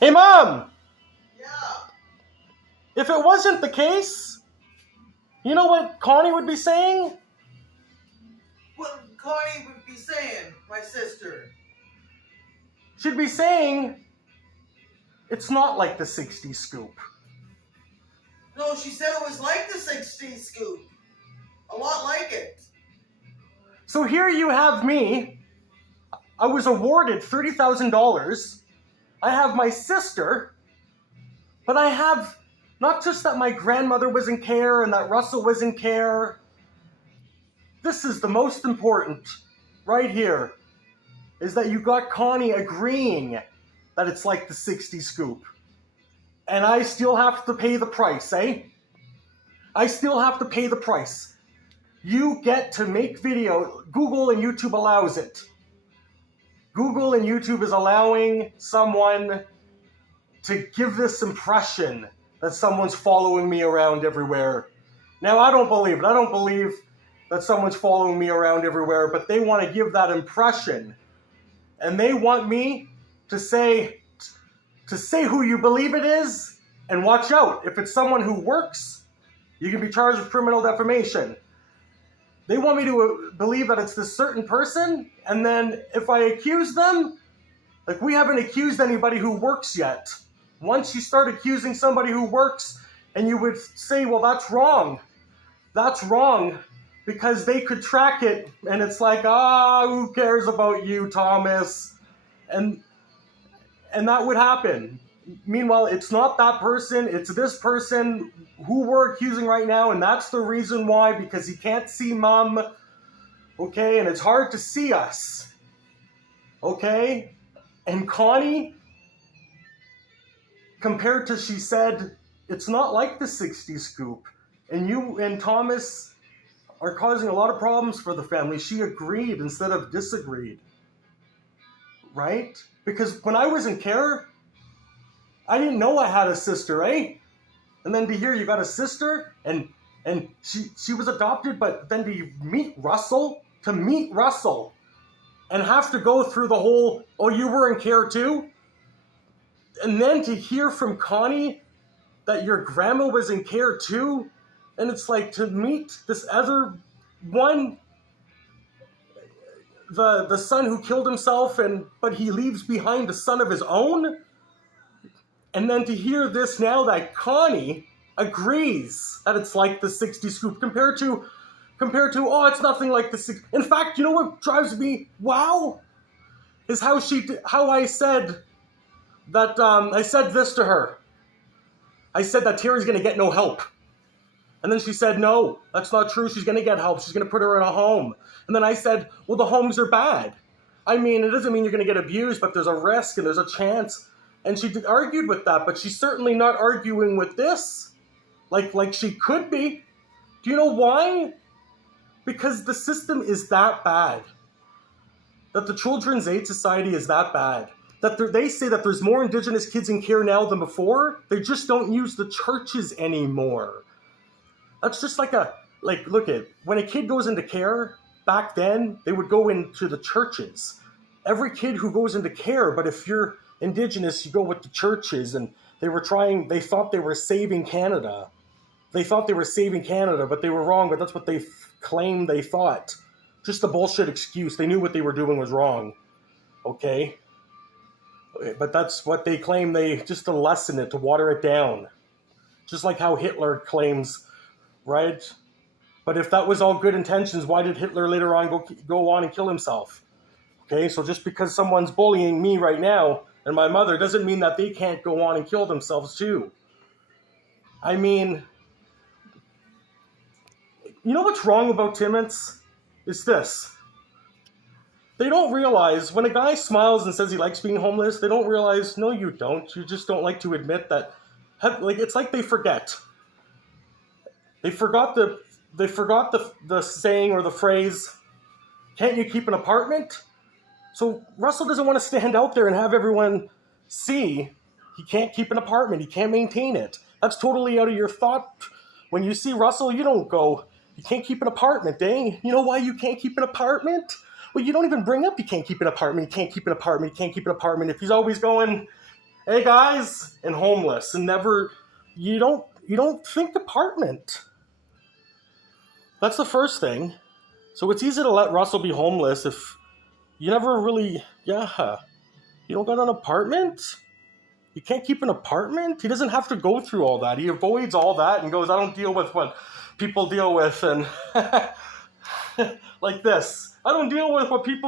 Hey, Mom! Yeah. If it wasn't the case, you know what Connie would be saying? What Connie would be saying, my sister. She'd be saying, it's not like the 60s scoop. No, she said it was like the 60s scoop. A lot like it. So here you have me. I was awarded $30,000. I have my sister. But I have not just that my grandmother was in care and that Russell was in care. This is the most important right here, is that you got Connie agreeing that it's like the 60 scoop. And I still have to pay the price, eh? I still have to pay the price. You get to make video. Google and YouTube allows it. Google and YouTube is allowing someone to give this impression that someone's following me around everywhere. Now, I don't believe it. I don't believe that someone's following me around everywhere, but they want to give that impression. And they want me to say who you believe it is, and watch out. If it's someone who works, you can be charged with criminal defamation. They want me to believe that it's this certain person, and then if I accuse them, like we haven't accused anybody who works yet. Once you start accusing somebody who works, and you would say, well, that's wrong. That's wrong, because they could track it, and it's like, who cares about you, Thomas? And that would happen. Meanwhile, it's not that person, it's this person who we're accusing right now, and that's the reason why, because he can't see Mom, okay? And it's hard to see us, okay? And Connie, compared to, she said, it's not like the 60 scoop. And you and Thomas are causing a lot of problems for the family. She agreed instead of disagreed, right? Because when I was in care, I didn't know I had a sister, eh? And then to hear you got a sister, and she was adopted, but then to meet Russell, and have to go through the whole, oh, you were in care too? And then to hear from Connie that your grandma was in care too, and it's like to meet this other one, the son who killed himself, but he leaves behind a son of his own. And then to hear this now that Connie agrees that it's like the 60 scoop compared to, oh, it's nothing like the 60. In fact, you know what drives me wow? Is how I said that, I said this to her. I said that Terry's going to get no help. And then she said, no, that's not true. She's going to get help. She's going to put her in a home. And then I said, well, the homes are bad. I mean, it doesn't mean you're going to get abused, but there's a risk and there's a chance. And she argued with that, but she's certainly not arguing with this like she could be. Do you know why? Because the system is that bad. That the Children's Aid Society is that bad. That they say that there's more Indigenous kids in care now than before. They just don't use the churches anymore. That's just look at, when a kid goes into care, back then, they would go into the churches. Every kid who goes into care, but if you're Indigenous, you go with the churches, and they thought they were saving Canada. They thought they were saving Canada, but they were wrong, but that's what they claimed they thought. Just a bullshit excuse. They knew what they were doing was wrong. Okay? But that's what they claim, just to lessen it, to water it down. Just like how Hitler claims, right? But if that was all good intentions, why did Hitler later on go on and kill himself? Okay, so just because someone's bullying me right now and my mother doesn't mean that they can't go on and kill themselves too. I mean, you know what's wrong about Timmins? It's this. They don't realize, when a guy smiles and says he likes being homeless, they don't realize, no, you don't. You just don't like to admit that. It's like they forget. They forgot the saying or the phrase, can't you keep an apartment? So Russell doesn't want to stand out there and have everyone see he can't keep an apartment. He can't maintain it. That's totally out of your thought. When you see Russell, you don't go, you can't keep an apartment, eh? You know why you can't keep an apartment? Well, you don't even bring up you can't keep an apartment. You can't keep an apartment. You can't keep an apartment. If he's always going, Hey guys, and homeless, and never, you don't think apartment. That's the first thing. So it's easy to let Russell be homeless if you never really, yeah, you don't got an apartment? You can't keep an apartment? He doesn't have to go through all that. He avoids all that and goes, I don't deal with what people deal with, and like this. I don't deal with what people